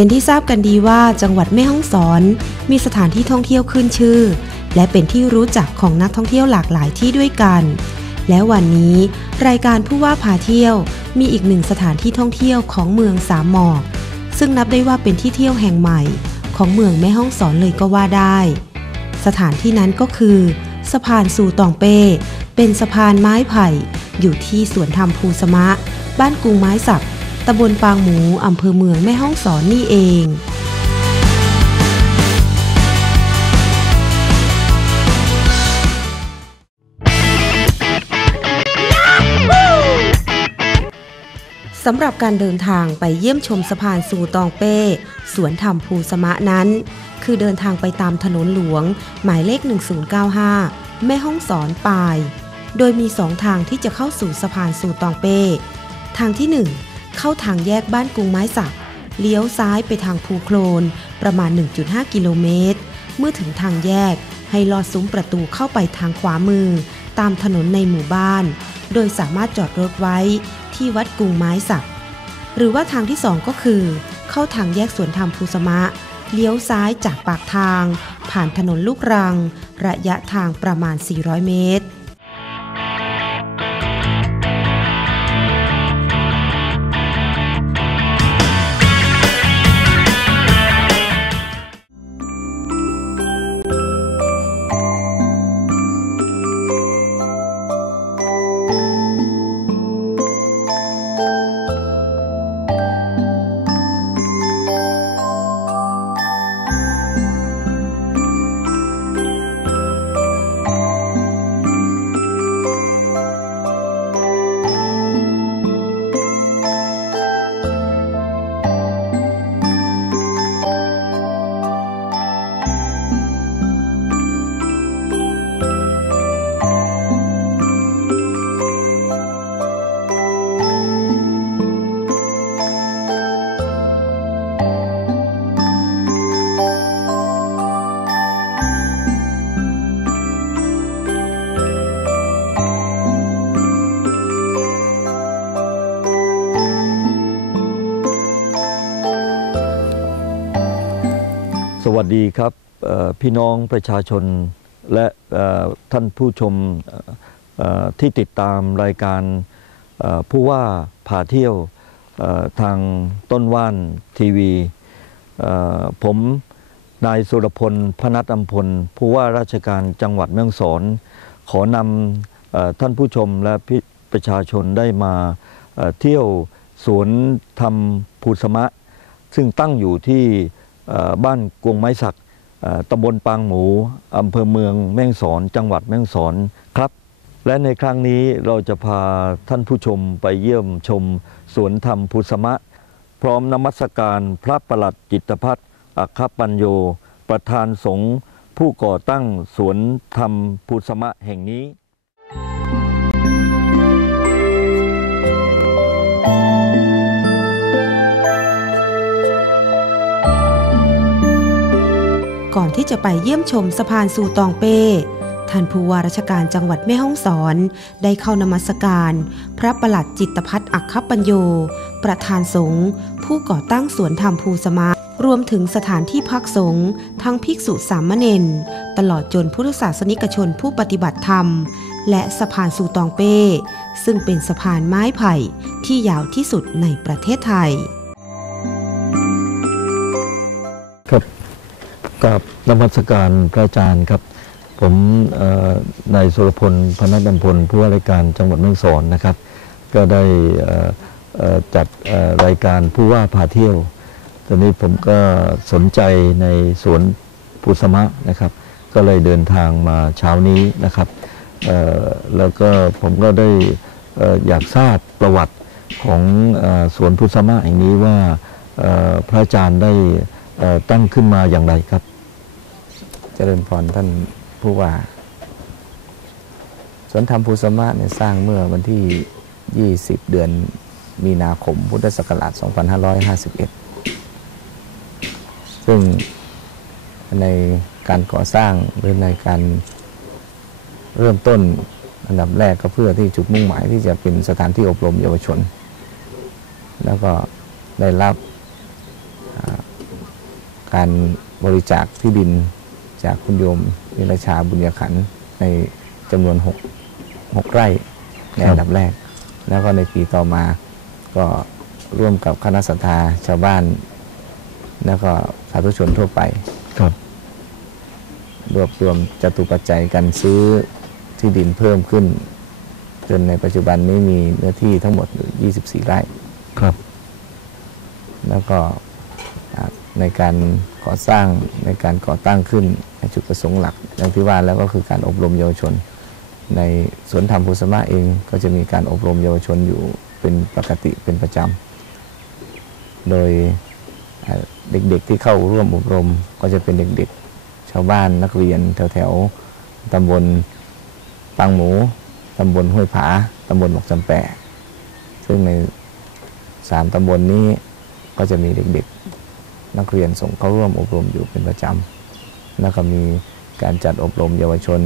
เป็นที่ทราบกันดีว่าจังหวัดแม่ฮ่องสอน มีสถานที่ท่องเที่ยวขึ้นชื่อ และเป็นที่รู้จักของนักท่องเที่ยวหลากหลายที่ด้วยกัน และวันนี้ รายการผู้ว่าพาเที่ยว มีอีกหนึ่งสถานที่ท่องเที่ยวของเมืองสามหมอก ซึ่งนับได้ว่าเป็นที่เที่ยวแห่งใหม่ ของเมืองแม่ฮ่องสอนเลยก็ว่าได้ สถานที่นั้นก็คือ สะพานสู่ตองเป้ เป็นสะพานไม้ไผ่ อยู่ที่สวนธรรมภูสมะ บ้านกุงไม้สักตำบลปางหมู อำเภอเมืองแม่ฮ่องสอนนี่เองสำหรับการเดินทางไปเยี่ยมชมสะพานสู่ตองเป้ สวนธรรมภูสมะนั้น คือเดินทางไปตามถนนหลวง หมายเลข 1095 แม่ห้องสอนปาย โดยมีสองทางที่จะเข้าสู่สะพานสู่ตองเป้ ทางที่ 1 เข้าทางแยกบ้านกรุงไม้สัก เลี้ยวซ้ายไปทางภูโคลน ประมาณ 1.5 กิโลเมตร เมื่อถึงทางแยกให้ลอดซุ้มประตูเข้าไปทางขวามือ ตามถนนในหมู่บ้าน โดยสามารถจอดรถไว้ที่วัดกรุงไม้สัก หรือว่าทางที่2ก็คือ เข้าทางแยกสวนธรรมภูสมะ เลี้ยวซ้ายจากปากทาง ผ่านถนนลูกรัง ระยะทางประมาณ 400 เมตร สวัสดีครับพี่น้องประชาชนและท่านผู้ชมที่ติดตามรายการผู้ว่าพาเที่ยวทางต้นว่านทีวีผมนายสุรพลพนัทอัมพล ผู้ว่าราชการจังหวัดแม่ฮ่องสอน ขอนำอท่านผู้ชมและประชาชนได้มาเที่ยวสวนธรรมภูสมะ ซึ่งตั้งอยู่ที่ บ้านกวงไม้สักตำบลปางหมูอำเภอเมืองแม่งสอน จังหวัดแม่งสอนครับ และในครั้งนี้เราจะพาท่านผู้ชมไปเยี่ยมชม สวนธรรมภูสมะ พร้อมนมัสการพระประหลัดจิตพัฒน์อัคปัญโย ประธานสงฆ์ผู้ก่อตั้งสวนธรรมภูสมะแห่งนี้ ก่อนที่จะไปเยี่ยมชมสะพานสูตองเป้ท่านผู้ว่าราชการจังหวัดแม่ฮ่องสอน ได้เข้านมัสการ พระประหลัดจิตพัฒน์อัคคปัญโย ประธานสงฆ์ผู้ก่อตั้งสวนธรรมภูสมะรวมถึงสถานที่พักสงฆ์ทั้งภิกษุสามเณรตลอดจนพุทธศาสนิกชนผู้ปฏิบัติธรรม และสะพานสูตองเป้ ซึ่งเป็นสะพานไม้ไผ่ที่ยาวที่สุดในประเทศไทย กับนมัสการพระอาจารย์ครับ ผมนายสุรพลพนัสดำพลผู้ว่าราชการจังหวัดแม่ฮ่องสอนนะครับ ก็ได้จัดรายการผู้ว่าพาเที่ยว ตอนนี้ผมก็สนใจในสวนภูสมะนะครับ ก็เลยเดินทางมาเช้านี้นะครับ แล้วก็ผมก็ได้อยากทราบประวัติของสวนภูสมะแห่งนี้ว่าพระอาจารย์ได้ตั้งขึ้นมาอย่างไรครับ จริญพรท่านผู้ว่า สวนธรรมภูสมะเนี่ยสร้างเมื่อวันที่ 20 เดือนมีนาคมพุทธศักราช 2551 ซึ่งในการก่อสร้างหรือในการเริ่มต้นอันดับแรกก็เพื่อที่จุดมุ่งหมายที่จะเป็นสถานที่อบรมเยาวชน แล้วก็ได้รับการบริจาคที่ดิน จากคุณโยมวิรชาบุญญขันธ์ในจำนวนหกหกไร่ในอันดับแรก แล้วก็ในปีต่อมาก็ร่วมกับคณะสัตยาชาวบ้าน แล้วก็สาธุชนทั่วไปครับรวบรวมจตุปัจจัยกันซื้อที่ดินเพิ่มขึ้น จนในปัจจุบันนี้มีเนื้อที่ทั้งหมดอยู่24 ไร่ ครับ แล้วก็อ่าในการก่อสร้างในการก่อตั้งขึ้นใน จุดประสงค์หลักอย่างที่ว่าแล้วก็คือการอบรมเยาวชน ในสวนธรรมภูสมะเองก็จะมีการอบรมเยาวชนอยู่เป็นปกติเป็นประจำ โดยเด็กๆที่เข้าร่วมอบรมก็จะเป็นเด็กๆ ชาวบ้านนักเรียนแถวๆตำบลปังหมู ตำบลห้วยผา ตำบลหมอกจำแปะ ซึ่งในสามตำบลนี้ก็จะมีเด็กๆ นักเรียนส่งเข้าร่วมอบรมอยู่เป็นประจำ แล้วก็มีการจัดอบรมเยาวชน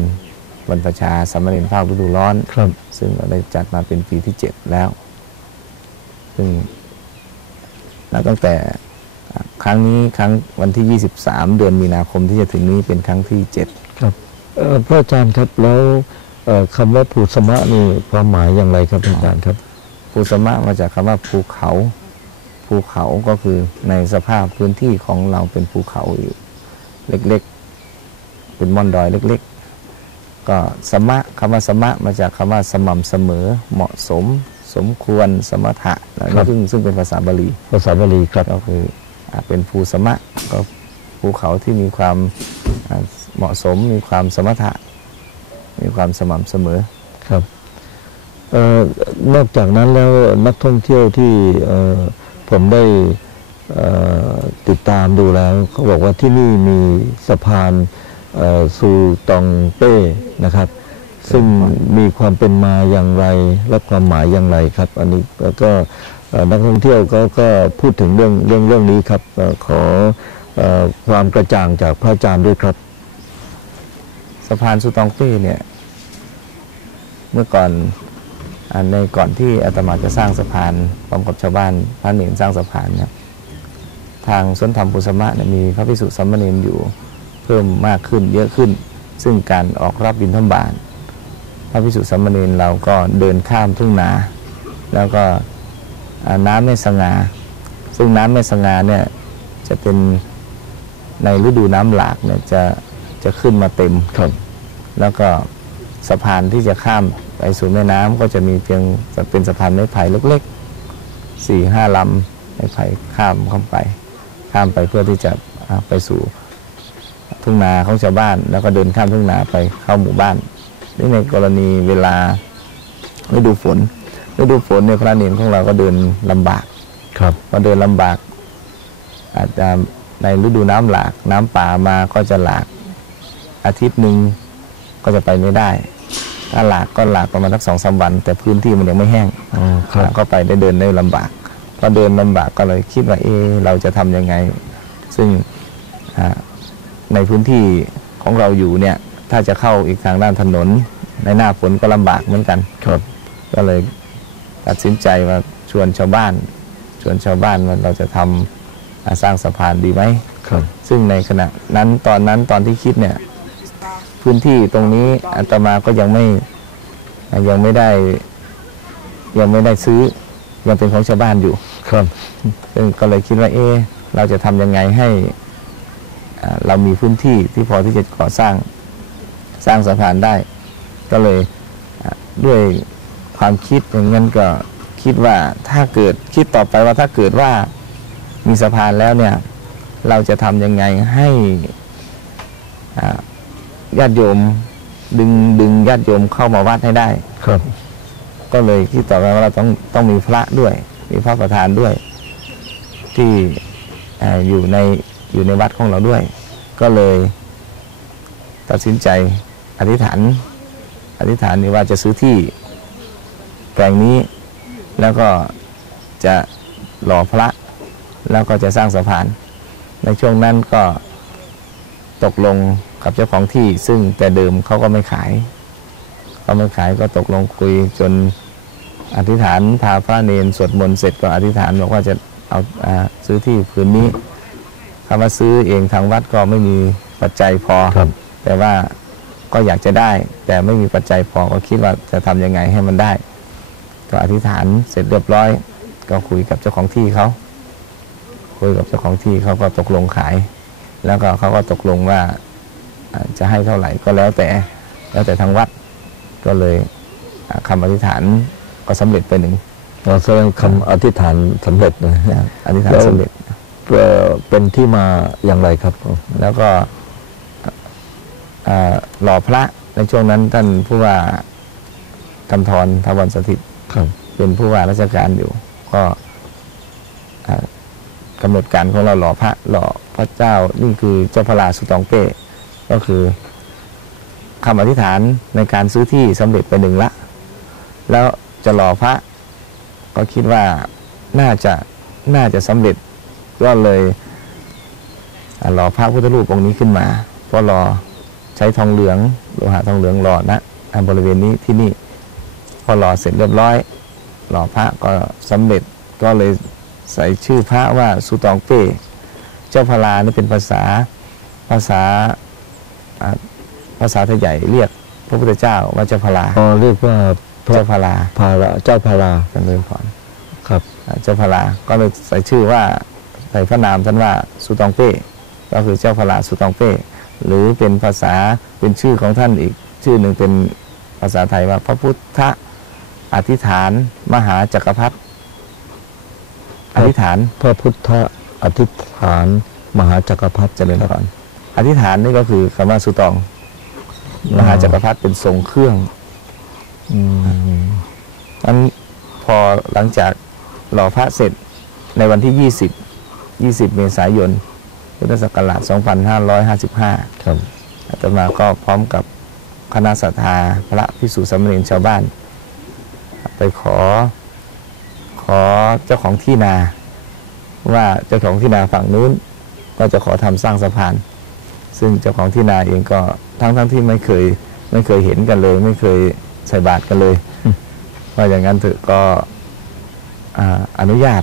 วันประชาสามเณรภาคฤดูร้อนครับ ซึ่งเราได้จัดมาเป็นปีที่ 7 แล้ว ซึ่งนับตั้งแต่อ่าครั้งนี้ครั้งวันที่ 23 เดือนมีนาคมที่จะถึงนี้เป็นครั้งที่ 7 ครับเอ่อพระอาจารย์ครับแล้วเอ่อคำว่าผูสมะนี่ความหมายอย่างไรครับพระอาจารย์ครับ ภูสมะมาจากคำว่าภูเขา ภูเขาก็คือในสภาพพื้นที่ของเราเป็นภูเขาอยู่ เล็กๆ เป็นม่อนดอยเล็กๆ ก็สมะคำว่าสมะมาจากคำว่าสม่ำเสมอ เหมาะสม สมควร สมถะครับซึ่งซึ่งเป็นภาษาบาลี ภาษาบาลีครับก็คืออาเป็นภูสมะก็ภูเขาที่มีความอ่าเหมาะสม มีความสมถะ มีความสม่ำเสมอครับเอ่อนอกจากนั้นแล้วนักท่องเที่ยวที่เอ่อผมได้เอ่อติดตามดูแล้ว เขาบอกว่าที่นี่มีสะพานเอ่อ ซูตองเป้นะครับ ซึ่งมีความเป็นมาอย่างไรและความหมายอย่างไรครับ อันนี้แล้วก็นักท่องเที่ยวก็ก็พูดถึงเรื่องเรื่องเรื่องนี้ครับอขออความกระจ่างจากพระอาจารย์ด้วยครับสะพานสุตองเป้เนี่ย เมื่อก่อนอในก่อนที่อาตมาจะสร้างสะพานพร้อมกับชาวบ้านพระเนรสร้างสะพานเนี่ยทางสวนธรรมปุสมะเนี่ยมีพระภิกษุสามเณรอยู่ เพิ่มมากขึ้นเยอะขึ้น ซึ่งการออกรับบิณฑบาตพระภิกษุสามเณรเราก็เดินข้ามทุ่งนา แล้วก็น้ำแม่สงา ซึ่งน้ำแม่สงาเนี่ยจะเป็นในฤดูน้ำหลากเนี่ยจะจะขึ้นมาเต็มครับแล้วก็สะพานที่จะข้ามไปสู่แม่น้ำก็จะมีเพียงจะเป็นสะพานไม้ไผ่เล็กๆสี่ห้าลำไม้ไผ่ข้ามเข้าไป ข้ามไปเพื่อที่จะไปสู่ ทุ่งนาของชาวบ้าน แล้วก็เดินข้ามทุ่งนาไปเข้าหมู่บ้านนี่ในกรณีเวลาฤดูฝนฤดูฝนเนี่ยพระเนรของเราก็เดินลำบากครับพอเดินลำบาก อาจจะในฤดูน้ำหลาก น้ำป่ามาก็จะหลาก อาทิตย์หนึ่งก็จะไปไม่ได้ถ้าหลากก็หลากประมาณสักสองสามวัน แต่พื้นที่มันยังไม่แห้งอ๋อครับก็ไปได้เดินได้ลำบากพอเดินลำบากก็เลยคิดว่าเออเราจะทำยังไง ซึ่งอ่า ในพื้นที่ของเราอยู่เนี่ย ถ้าจะเข้าอีกทางด้านถนน ในหน้าฝนก็ลำบากเหมือนกันครับ ก็เลยตัดสินใจมาชวนชาวบ้าน ชวนชาวบ้านว่าเราจะทำอ่าสร้างสะพานดีไหม ครับ ซึ่งในขณะนั้นตอนนั้นตอนที่คิดเนี่ย พื้นที่ตรงนี้อาตมาก็ยังไม่ยังไม่ได้ ยังไม่ได้ซื้อ ยังเป็นของชาวบ้านอยู่ ครับ ซึ่งก็เลยคิดว่า เอะเราจะทำยังไงให้อ่า เรามีพื้นที่ที่พอที่จะก่อสร้างสร้างสะพานได้ ก็เลยอ่าด้วยความคิดอย่างนั้นก็คิดว่าถ้าเกิดคิดต่อไปว่าถ้าเกิดว่ามีสะพานแล้วเนี่ย เราจะทำยังไงให้อ่าญาติโยมดึงดึงญาติโยมเข้ามาวัดให้ได้ ครับ ก็เลยคิดต่อไปว่าเราต้องต้องมีพระด้วย มีพระประธานด้วย ที่เอ่ออยู่ใน อยู่ในวัดของเราด้วย ก็เลยตัดสินใจอธิษฐานอธิษฐานนี่ว่าจะซื้อที่แปลงนี้แล้วก็จะหล่อพระ แล้วก็จะสร้างสะพาน ในช่วงนั้นก็ตกลงกับเจ้าของที่ ซึ่งแต่เดิมเขาก็ไม่ขายเขาไม่ขายก็ตกลงคุยจนอธิษฐานพาพระเนนสวดมนต์เสร็จก็อธิษฐานบอกว่าจะเอาอซื้อที่ผืนนี้ คำว่าซื้อเองทางวัดก็ไม่มีปัจจัยพอครับแต่ว่าก็อยากจะได้ แต่ไม่มีปัจจัยพอก็คิดว่าจะทำยังไงให้มันได้ ก็อธิษฐานเสร็จเรียบร้อย ก็คุยกับเจ้าของที่เขาคุยกับเจ้าของที่เขาก็ตกลงขาย แล้วก็เขาก็ตกลงว่าอ่าจะให้เท่าไหร่ก็แล้วแต่แล้วแต่ทางวัดก็เลยอ่าคำอธิษฐานก็สำเร็จไปหนึ่งเราแสดงคำอธิษฐานสำเร็จนะนะครับอธิษฐานแล้วสำเร็จ เอ่อเป็นที่มาอย่างไรครับ แล้วก็อ่าหล่อพระในช่วงนั้นท่านผู้ว่าคำธรทวันสถิตครับเป็นผู้ว่าราชการอยู่ ก็อ่ากำหนดการของเราหล่อพระหล่อพระเจ้านี่คือเจ้าพระลาสุตองเป้ก็คือคำอธิษฐานในการซื้อที่สำเร็จไปหนึ่งละ แล้วจะหล่อพระ ก็คิดว่าน่าจะน่าจะสำเร็จ ก็เลยอ่าหล่อพระพุทธรูปองค์นี้ขึ้นมาเพราะหล่อใช้ทองเหลืองโลหะทองเหลืองหล่อนะอ่าบริเวณนี้ที่นี่ พอหล่อเสร็จเรียบร้อย หล่อพระก็สำเร็จก็เลยใส่ชื่อพระว่าสุตองเป้เจ้าพลานี่เป็นภาษาภาษาอ่าภาษาไทยใหญ่เรียกพระพุทธเจ้าว่าเจ้าพลาอ๋อเรียกว่าพระเจ้าพลาพาราเจ้าพาราเจริญพรครับอ่าเจ้าพลาก็เลยใส่ชื่อว่า ใส่พระนามท่านว่าสุตองเป้ก็คือเจ้าพลาสุตองเป้หรือเป็นภาษาเป็นชื่อของท่านอีกชื่อหนึ่งเป็นภาษาไทยว่าพระพุทธอธิษฐานมหาจักรพรรดิอธิษฐานพระพุทธอธิษฐานมหาจักรพรรดิเจริญพรอธิษฐานนี่ก็คือคำว่าสุตอง มหาจักรพรรดิเป็นทรงเครื่องอืมนั้นพอหลังจากหล่อพระเสร็จในวันที่20 20 เมษายน พุทธศักราช 2555 ครับอาตมาก็พร้อมกับคณะศรัทธาพระพิสุสามเณรชาวบ้าน ไปขอขอเจ้าของที่นา ว่าเจ้าของที่นาฝั่งนู้น ก็จะขอทำสร้างสะพาน ซึ่งเจ้าของที่นาเองก็ทั้งทั้งที่ไม่เคยไม่เคยเห็นกันเลย ไม่เคยใส่บาตรกันเลยว่าอย่างนั้นเถอะก็อ่าอนุญาต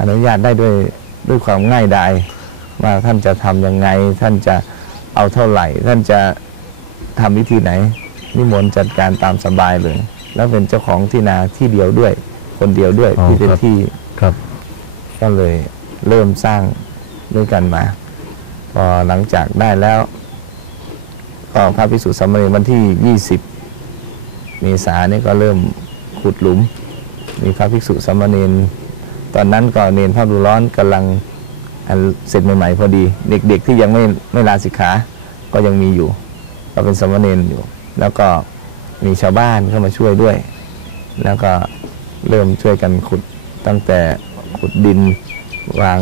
อนุญาตได้ด้วย ด้วยความง่ายดายว่าท่านจะทำยังไง ท่านจะเอาเท่าไหร่ ท่านจะทำวิธีไหน นิมนต์จัดการตามสบายเลย แล้วเป็นเจ้าของที่นาที่เดียวด้วย คนเดียวด้วยอ๋อที่เป็นครับที่ครับ ก็เลยเริ่มสร้างด้วยกันมา พอหลังจากได้แล้วก็พระพิสุทธิ์สามเณรวันที่ 20 เมษายนนี่ก็เริ่มขุดหลุม มีพระภิกษุสามเณร ตอนนั้นก็เนนภาพดูร้อนกำลังเสร็จใหม่ๆพอดี เด็ก ๆ ที่ยังไม่ไม่ลาสิกขาก็ยังมีอยู่ ก็เป็นสามเณรอยู่ แล้วก็มีชาวบ้านเข้ามาช่วยด้วย แล้วก็เริ่มช่วยกันขุดตั้งแต่ขุดดินวาง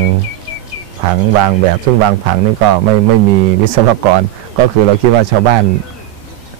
ผังวางแบบ ซึ่งวางผังนี่ก็ไม่ไม่มีวิศวกร ก็คือเราคิดว่าชาวบ้าน